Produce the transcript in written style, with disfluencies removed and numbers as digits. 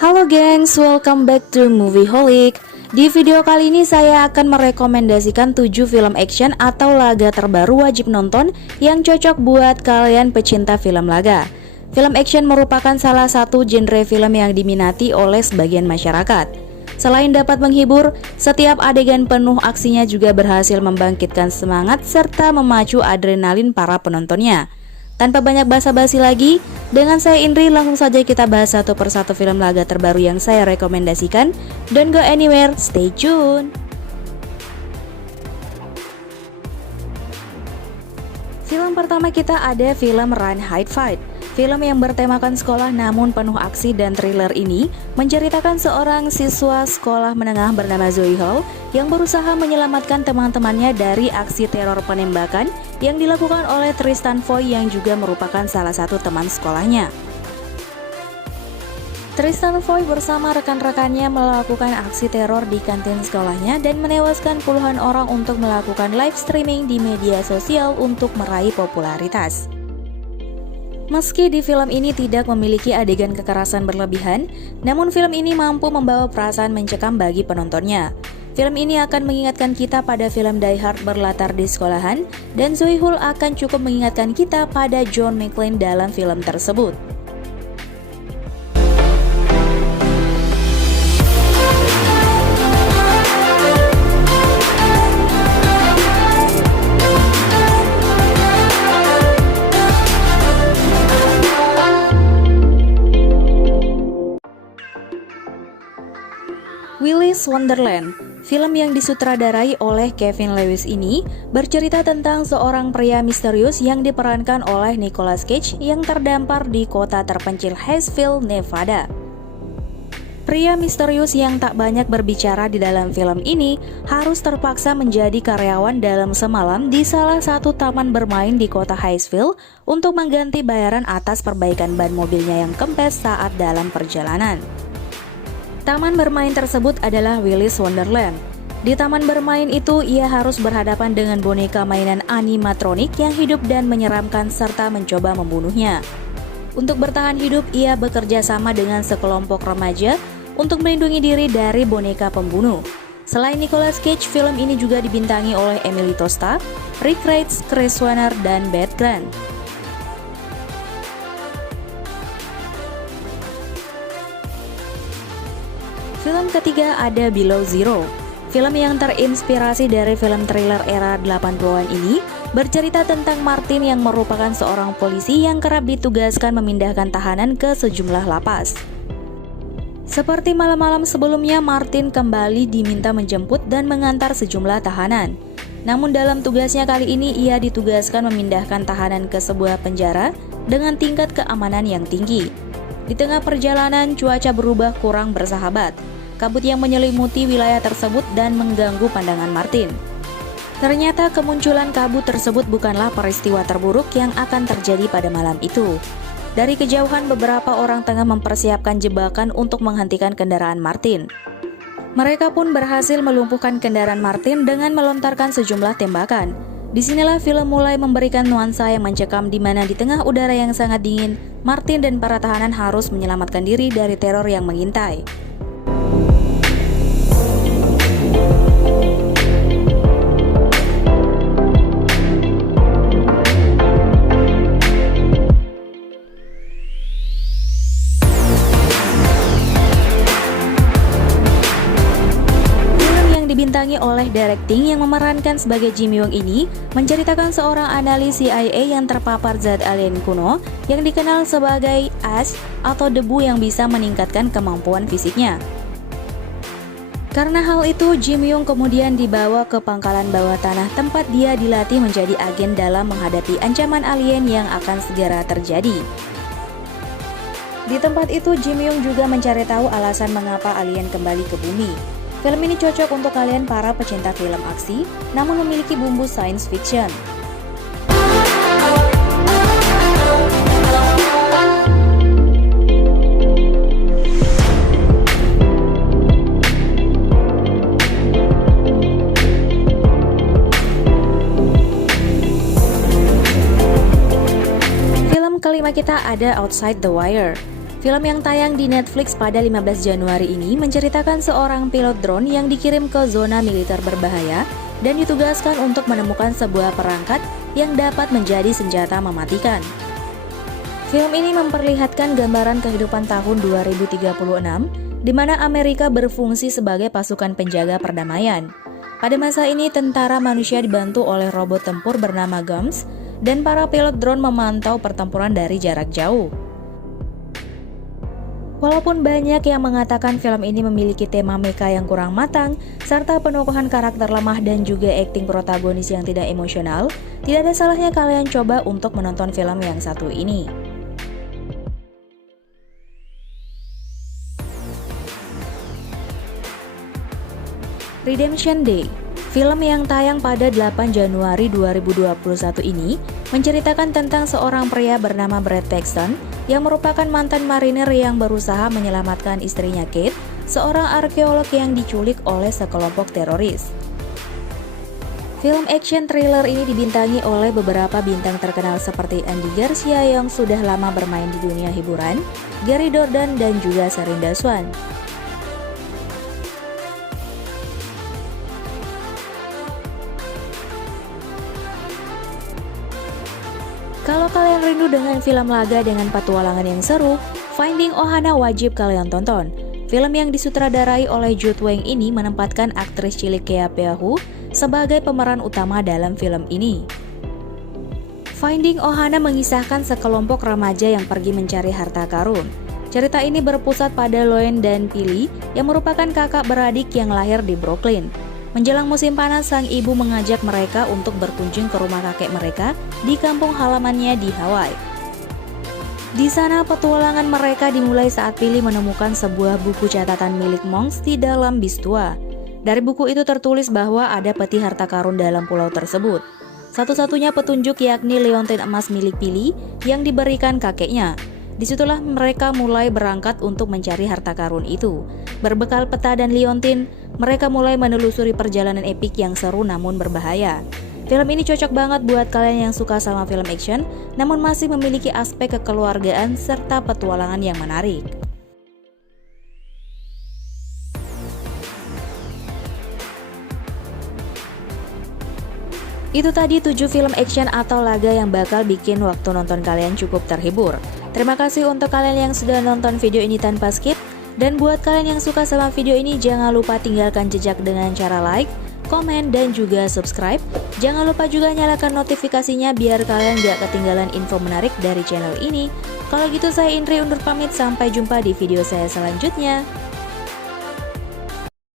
Halo gengs, welcome back to Movieholic. Di video kali ini saya akan merekomendasikan 7 film action atau laga terbaru wajib nonton yang cocok buat kalian pecinta film laga. Film action merupakan salah satu genre film yang diminati oleh sebagian masyarakat. Selain dapat menghibur, setiap adegan penuh aksinya juga berhasil membangkitkan semangat serta memacu adrenalin para penontonnya. Tanpa banyak basa-basi lagi, dengan saya Indri langsung saja kita bahas satu persatu film laga terbaru yang saya rekomendasikan. Don't go anywhere, stay tune. Film pertama kita ada film Run Hide Fight. Film yang bertemakan sekolah namun penuh aksi dan thriller ini menceritakan seorang siswa sekolah menengah bernama Zoe Hall yang berusaha menyelamatkan teman-temannya dari aksi teror penembakan yang dilakukan oleh Tristan Foy yang juga merupakan salah satu teman sekolahnya. Tristan Foy bersama rekan-rekannya melakukan aksi teror di kantin sekolahnya dan menewaskan puluhan orang untuk melakukan live streaming di media sosial untuk meraih popularitas. Meski di film ini tidak memiliki adegan kekerasan berlebihan, namun film ini mampu membawa perasaan mencekam bagi penontonnya. Film ini akan mengingatkan kita pada film Die Hard berlatar di sekolahan, dan Zoe Hall akan cukup mengingatkan kita pada John McClane dalam film tersebut. Willy's Wonderland, film yang disutradarai oleh Kevin Lewis ini bercerita tentang seorang pria misterius yang diperankan oleh Nicolas Cage yang terdampar di kota terpencil Hayesville, Nevada. Pria misterius yang tak banyak berbicara di dalam film ini harus terpaksa menjadi karyawan dalam semalam di salah satu taman bermain di kota Hayesville untuk mengganti bayaran atas perbaikan ban mobilnya yang kempes saat dalam perjalanan. Taman bermain tersebut adalah Willy's Wonderland. Di taman bermain itu, ia harus berhadapan dengan boneka mainan animatronik yang hidup dan menyeramkan serta mencoba membunuhnya. Untuk bertahan hidup, ia bekerja sama dengan sekelompok remaja untuk melindungi diri dari boneka pembunuh. Selain Nicolas Cage, film ini juga dibintangi oleh Emily Tosta, Rick Reitz, Chris Warner, dan Beth Grant. Film ketiga ada Below Zero. Film yang terinspirasi dari film thriller era 80-an ini bercerita tentang Martin yang merupakan seorang polisi yang kerap ditugaskan memindahkan tahanan ke sejumlah lapas. Seperti malam-malam sebelumnya, Martin kembali diminta menjemput dan mengantar sejumlah tahanan. Namun dalam tugasnya kali ini ia ditugaskan memindahkan tahanan ke sebuah penjara dengan tingkat keamanan yang tinggi. Di tengah perjalanan, cuaca berubah kurang bersahabat. Kabut yang menyelimuti wilayah tersebut dan mengganggu pandangan Martin. Ternyata kemunculan kabut tersebut bukanlah peristiwa terburuk yang akan terjadi pada malam itu. Dari kejauhan, beberapa orang tengah mempersiapkan jebakan untuk menghentikan kendaraan Martin. Mereka pun berhasil melumpuhkan kendaraan Martin dengan melontarkan sejumlah tembakan. Disinilah film mulai memberikan nuansa yang mencekam di mana di tengah udara yang sangat dingin, Martin dan para tahanan harus menyelamatkan diri dari teror yang mengintai. Dibintangi oleh Derek Ting yang memerankan sebagai Jim Young ini menceritakan seorang analis CIA yang terpapar zat alien kuno yang dikenal sebagai ash atau debu yang bisa meningkatkan kemampuan fisiknya. Karena hal itu, Jim Young kemudian dibawa ke pangkalan bawah tanah tempat dia dilatih menjadi agen dalam menghadapi ancaman alien yang akan segera terjadi. Di tempat itu, Jim Young juga mencari tahu alasan mengapa alien kembali ke bumi. Film ini cocok untuk kalian para pecinta film aksi, namun memiliki bumbu science fiction. Film kelima kita ada Outside the Wire. Film yang tayang di Netflix pada 15 Januari ini menceritakan seorang pilot drone yang dikirim ke zona militer berbahaya dan ditugaskan untuk menemukan sebuah perangkat yang dapat menjadi senjata mematikan. Film ini memperlihatkan gambaran kehidupan tahun 2036, di mana Amerika berfungsi sebagai pasukan penjaga perdamaian. Pada masa ini, tentara manusia dibantu oleh robot tempur bernama GUMS, dan para pilot drone memantau pertempuran dari jarak jauh. Walaupun banyak yang mengatakan film ini memiliki tema mecha yang kurang matang, serta penukuhan karakter lemah dan juga akting protagonis yang tidak emosional, tidak ada salahnya kalian coba untuk menonton film yang satu ini. Redemption Day, film yang tayang pada 8 Januari 2021 ini menceritakan tentang seorang pria bernama Brad Paxton yang merupakan mantan marinir yang berusaha menyelamatkan istrinya Kate, seorang arkeolog yang diculik oleh sekelompok teroris. Film action thriller ini dibintangi oleh beberapa bintang terkenal seperti Andy Garcia yang sudah lama bermain di dunia hiburan, Gary Dourdan, dan juga Serinda Swan. Kalau kalian rindu dengan film laga dengan petualangan yang seru, Finding Ohana wajib kalian tonton. Film yang disutradarai oleh Jude Wayne ini menempatkan aktris cilik Kea Peahu sebagai pemeran utama dalam film ini. Finding Ohana mengisahkan sekelompok remaja yang pergi mencari harta karun. Cerita ini berpusat pada Loen dan Pili yang merupakan kakak beradik yang lahir di Brooklyn. Menjelang musim panas, sang ibu mengajak mereka untuk berkunjung ke rumah kakek mereka di kampung halamannya di Hawaii. Di sana, petualangan mereka dimulai saat Pili menemukan sebuah buku catatan milik monks di dalam bis tua. Dari buku itu tertulis bahwa ada peti harta karun dalam pulau tersebut. Satu-satunya petunjuk yakni leontin emas milik Pili yang diberikan kakeknya. Disitulah mereka mulai berangkat untuk mencari harta karun itu. Berbekal peta dan liontin, mereka mulai menelusuri perjalanan epik yang seru namun berbahaya. Film ini cocok banget buat kalian yang suka sama film action, namun masih memiliki aspek kekeluargaan serta petualangan yang menarik. Itu tadi 7 film action atau laga yang bakal bikin waktu nonton kalian cukup terhibur. Terima kasih untuk kalian yang sudah nonton video ini tanpa skip. Dan buat kalian yang suka sama video ini, jangan lupa tinggalkan jejak dengan cara like, komen, dan juga subscribe. Jangan lupa juga nyalakan notifikasinya biar kalian gak ketinggalan info menarik dari channel ini. Kalau gitu saya Indri undur pamit, sampai jumpa di video saya selanjutnya.